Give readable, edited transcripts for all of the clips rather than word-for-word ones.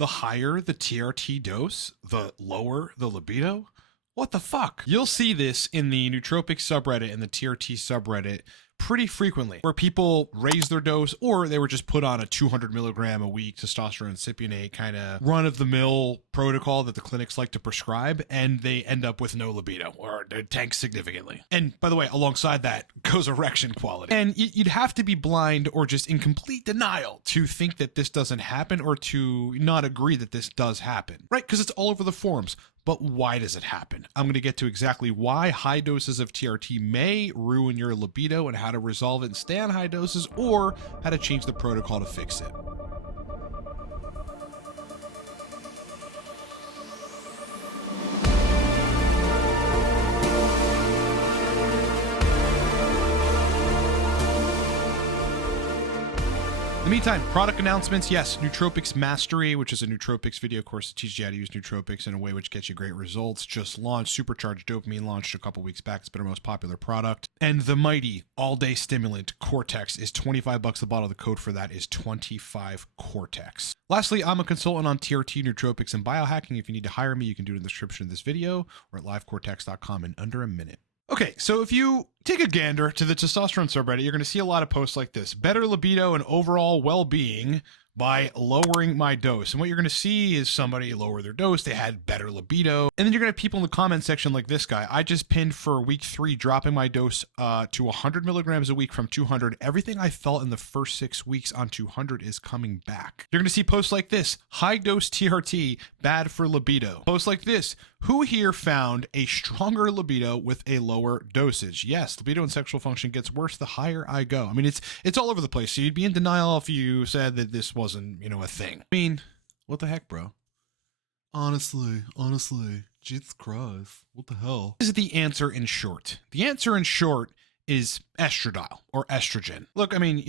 the higher the TRT dose, the lower the libido? What the fuck? You'll see this in the Nootropics subreddit and the TRT subreddit pretty frequently, where people raise their dose or they were just put on a 200 milligram a week testosterone cypionate kind of run-of-the-mill protocol that the clinics like to prescribe, and they end up with no libido or they tank significantly. And by the way, alongside that goes erection quality. And you'd have to be blind or just in complete denial to think that this doesn't happen or to not agree that this does happen, right? Because it's all over the forums. But why does it happen? I'm going to get to exactly why high doses of TRT may ruin your libido and how to resolve it and stay on high doses, or how to change the protocol to fix it. In the meantime, product announcements. Yes, Nootropics Mastery, which is a nootropics video course that teaches you how to use nootropics in a way which gets you great results, just launched. Supercharged Dopamine launched a couple weeks back. It's been our most popular product. And the mighty all-day stimulant Cortex is $25 a bottle. The code for that is 25Cortex. Lastly, I'm a consultant on TRT, nootropics, and biohacking. If you need to hire me, you can do it in the description of this video or at livecortex.com in under a minute. Okay, so if you take a gander to the testosterone subreddit, you're going to see a lot of posts like this. Better libido and overall well-being by lowering my dose. And what you're going to see is somebody lower their dose. They had better libido. And then you're going to have people in the comment section like this guy. I just pinned for week 3, dropping my dose to 100 milligrams a week from 200. Everything I felt in the first 6 weeks on 200 is coming back. You're going to see posts like this. High dose TRT, bad for libido. Posts like this. Who here found a stronger libido with a lower dosage? Yes, libido and sexual function gets worse the higher I go. I mean, it's all over the place. So you'd be in denial if you said that this wasn't, a thing. I mean, what the heck, bro? Honestly, Jesus Christ, what the hell? This is the answer in short. The answer in short is estradiol or estrogen. Look, I mean,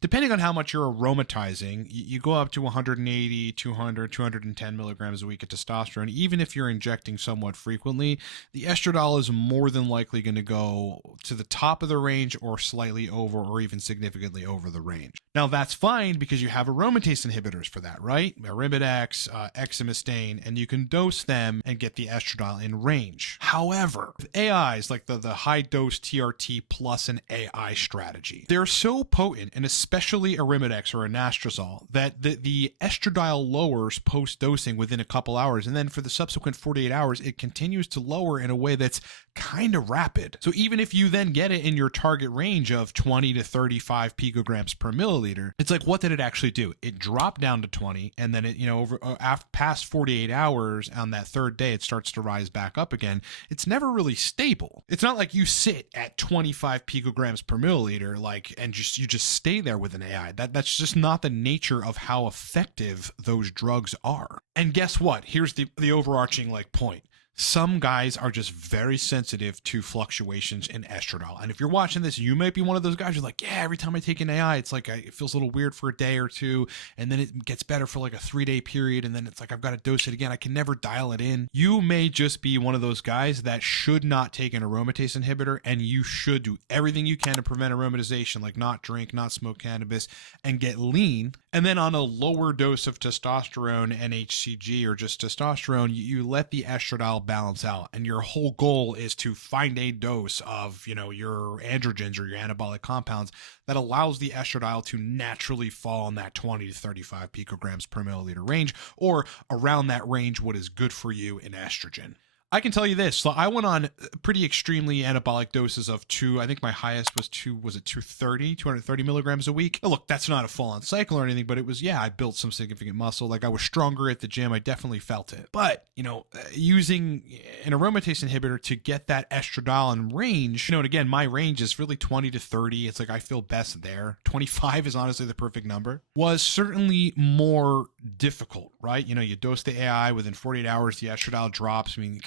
depending on how much you're aromatizing, you go up to 180, 200, 210 milligrams a week of testosterone. Even if you're injecting somewhat frequently, the estradiol is more than likely going to go to the top of the range or slightly over or even significantly over the range. Now, that's fine because you have aromatase inhibitors for that, right? Arimidex, exemestane, and you can dose them and get the estradiol in range. However, with AIs like the high-dose TRT plus an AI strategy, they're so potent, and especially Arimidex or anastrozole, that the estradiol lowers post-dosing within a couple hours, and then for the subsequent 48 hours, it continues to lower in a way that's kind of rapid. So even if you then get it in your target range of 20 to 35 picograms per milliliter, it's like, what did it actually do? It dropped down to 20, and then it, past 48 hours on that third day, it starts to rise back up again. It's never really stable. It's not like you sit at 25 picograms per milliliter, and you just stay there with an AI. That's just not the nature of how effective those drugs are. And guess what? Here's the overarching point. Some guys are just very sensitive to fluctuations in estradiol. And if you're watching this, you might be one of those guys who's like, yeah, every time I take an AI, it's like it feels a little weird for a day or two, and then it gets better for like a 3-day period, and then it's like I've got to dose it again. I can never dial it in. You may just be one of those guys that should not take an aromatase inhibitor, and you should do everything you can to prevent aromatization, like not drink, not smoke cannabis, and get lean. And then on a lower dose of testosterone, NHCG, or just testosterone, you let the estradiol balance out, and your whole goal is to find a dose of your androgens or your anabolic compounds that allows the estradiol to naturally fall in that 20 to 35 picograms per milliliter range, or around that range, what is good for you in estrogen. I can tell you this. So I went on pretty extremely anabolic doses of I think my highest was 230 milligrams a week. Now, look, that's not a full-on cycle or anything, but it was, I built some significant muscle. Like, I was stronger at the gym. I definitely felt it. But, using an aromatase inhibitor to get that estradiol in range, and again, my range is really 20 to 30. It's like I feel best there. 25 is honestly the perfect number. Was certainly more difficult, right? You dose the AI within 48 hours, the estradiol drops. I mean,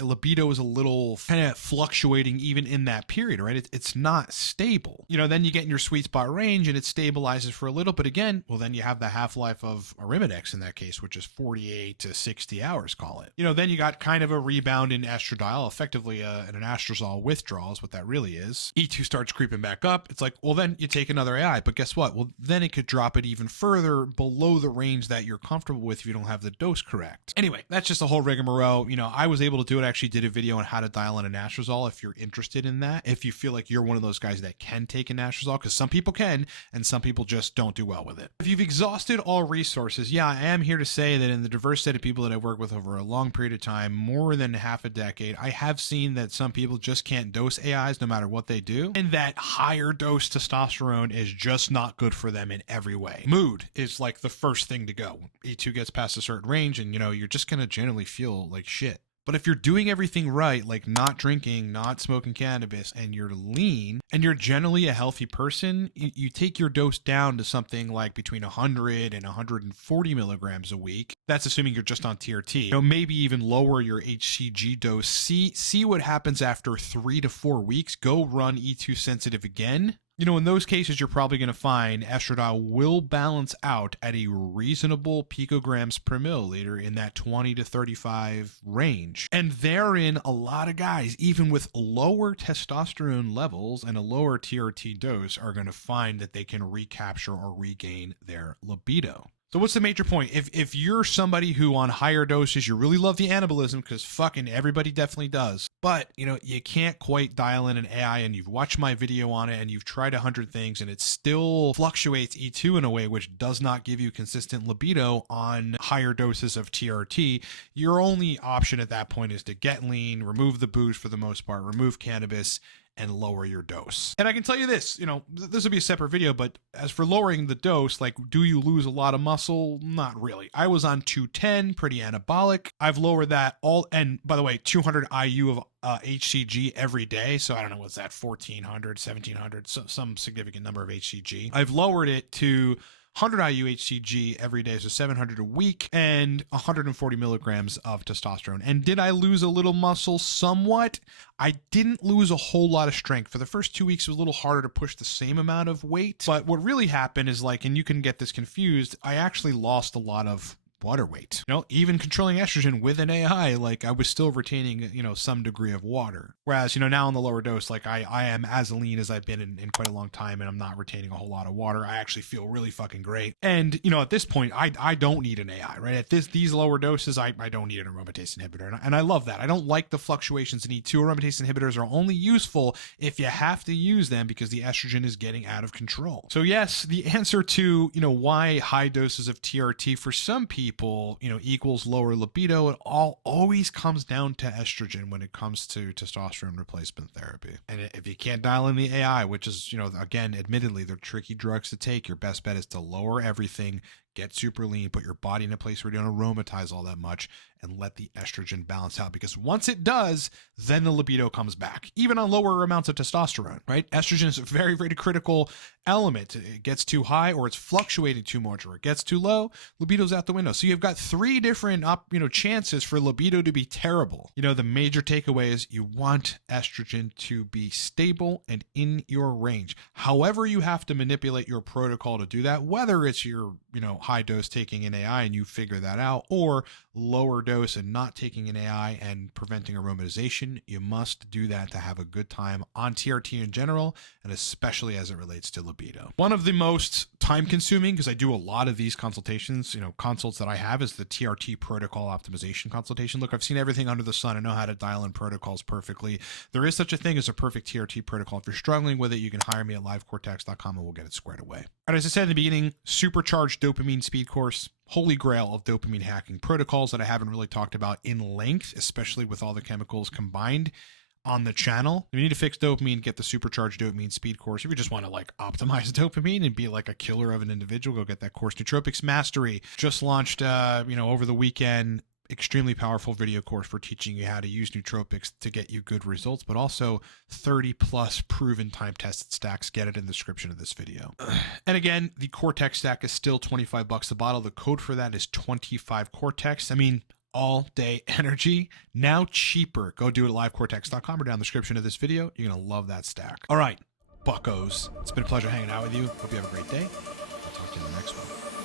libido is a little kind of fluctuating even in that period, right? It's not stable. Then you get in your sweet spot range and it stabilizes for a little, but again, then you have the half-life of Arimidex in that case, which is 48 to 60 hours, call it. Then you got kind of a rebound in estradiol, effectively an anastrozole withdrawal is what that really is. E2 starts creeping back up. It's like, then you take another AI, but guess what? Then it could drop it even further below the range that you're comfortable with if you don't have the dose correct. Anyway, that's just a whole rigmarole. You know, I was able to do it. I actually did a video on how to dial in a Nastrozole if you're interested in that. If you feel like you're one of those guys that can take a Nastrozole, because some people can and some people just don't do well with it. If you've exhausted all resources, yeah, I am here to say that in the diverse set of people that I've worked with over a long period of time, more than half a decade, I have seen that some people just can't dose AIs no matter what they do, and that higher dose testosterone is just not good for them in every way. Mood is like the first thing to go. E2 gets past a certain range and, you know, you're just going to generally feel like shit. But if you're doing everything right, like not drinking, not smoking cannabis, and you're lean, and you're generally a healthy person, you take your dose down to something like between 100 and 140 milligrams a week. That's assuming you're just on TRT. You know, maybe even lower your HCG dose. See what happens after 3 to 4 weeks. Go run E2 sensitive again. You know, in those cases, you're probably going to find estradiol will balance out at a reasonable picograms per milliliter in that 20 to 35 range. And therein, a lot of guys, even with lower testosterone levels and a lower TRT dose, are going to find that they can recapture or regain their libido. So what's the major point? If you're somebody who on higher doses, you really love the anabolism, because fucking everybody definitely does, but you know, you can't quite dial in an AI, and you've watched my video on it and you've tried 100 things and it still fluctuates E2 in a way which does not give you consistent libido on higher doses of TRT, your only option at that point is to get lean, remove the booze for the most part, remove cannabis, and lower your dose. And I can tell you this, you know, this will be a separate video, but as for lowering the dose, like, do you lose a lot of muscle? Not really. I was on 210, pretty anabolic. I've lowered that all, and by the way, 200 IU of HCG every day. So I don't know, what's that, 1400, 1700, so some significant number of HCG. I've lowered it to 100 IU HCG every day, so 700 a week, and 140 milligrams of testosterone. And did I lose a little muscle? Somewhat. I didn't lose a whole lot of strength. For the first 2 weeks, it was a little harder to push the same amount of weight. But what really happened is, like, and you can get this confused, I actually lost a lot of water weight. You know, even controlling estrogen with an AI, like, I was still retaining, you know, some degree of water. Whereas, you know, now on the lower dose, like, I am as lean as I've been in quite a long time, and I'm not retaining a whole lot of water. I actually feel really fucking great. And, you know, at this point, I don't need an AI, right? At these lower doses, I don't need an aromatase inhibitor. And I love that. I don't like the fluctuations in E2. Aromatase inhibitors are only useful if you have to use them because the estrogen is getting out of control. So yes, the answer to, you know, why high doses of TRT for some people, you know, equals lower libido, it always comes down to estrogen when it comes to testosterone replacement therapy. And if you can't dial in the AI, which is, you know, again, admittedly, they're tricky drugs to take, your best bet is to lower everything, get super lean, put your body in a place where you don't aromatize all that much, and let the estrogen balance out. Because once it does, then the libido comes back, even on lower amounts of testosterone, right? Estrogen is a very, very critical element. It gets too high, or it's fluctuating too much, or it gets too low, libido's out the window. So you've got 3 different chances for libido to be terrible. You know, the major takeaway is you want estrogen to be stable and in your range. However, you have to manipulate your protocol to do that, whether it's your, you know, high dose taking an AI and you figure that out, or lower dose and not taking an AI and preventing aromatization. You must do that to have a good time on TRT in general, and especially as it relates to libido. One of the most time consuming, because I do a lot of these consultations, you know, consults that I have, is the TRT protocol optimization consultation. Look, I've seen everything under the sun. I know how to dial in protocols perfectly. There is such a thing as a perfect TRT protocol. If you're struggling with it, you can hire me at livecortex.com and we'll get it squared away. And as I said in the beginning, supercharged dopamine speed course, holy grail of dopamine hacking protocols that I haven't really talked about in length, especially with all the chemicals combined on the channel. If you need to fix dopamine, get the supercharged dopamine speed course. If you just want to like optimize dopamine and be like a killer of an individual, go get that course. Nootropics Mastery just launched, over the weekend. Extremely powerful video course for teaching you how to use nootropics to get you good results, but also 30 plus proven time tested stacks. Get it in the description of this video. And again, the Cortex stack is still $25 a bottle. The code for that is 25 Cortex. I mean, all day energy, now cheaper. Go do it at livecortex.com or down the description of this video. You're going to love that stack. All right, buckos. It's been a pleasure hanging out with you. Hope you have a great day. I'll talk to you in the next one.